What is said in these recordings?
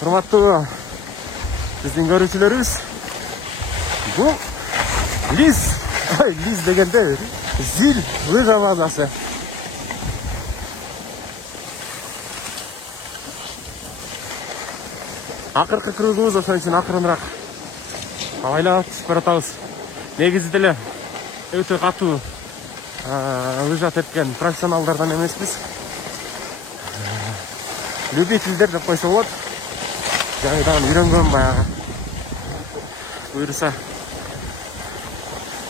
Урматтуу биздин көрүүчүлөрүбүз, бул Лиз дегенде Зил лыжа базасы. Акыркы кругубуз, ошон үчүн акырыныраак айлап түшүп баратабыз. Негизи деле өтө катуу лыжа тепкен профессионалдардан эмеспиз. Любительдер деп койсо болот. Жаңыдан үйрөнгөн баягы. Буюрса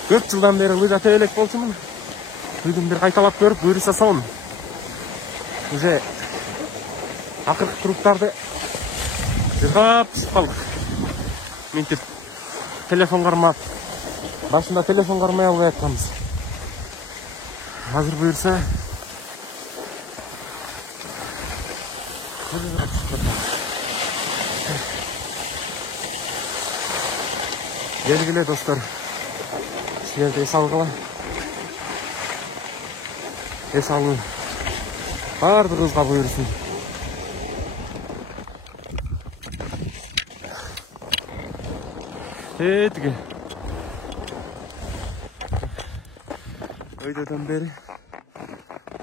көп жылдан бери лыжа тебе элек болчумун. Бүгүн бир кайталап көрүп, буюрса сон уже акыркы кругтарды жыргап түшүп калдык. Мынтип телефон кармап, башында телефон кармай албай атканбыз. Азыр буюрса келгиле достор, силерди эс алгыла. Эс алуу баардыгыбызга буйрсун. Тетиги өйдөдөн бери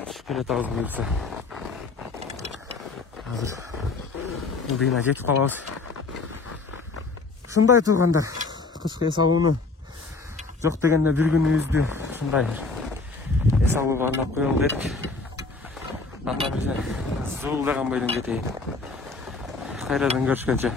түшүп келатабыз буюрса. Азыр убийна жетип калабыз. Ушундай туугандар, кышкы эс алууну жок дегенде бир күнүбүздү ушундай эс алууга арнап коелу дедик. Андан бизе зуулдаган бойдон кетейин. Кайрадан көрүшкөнчө.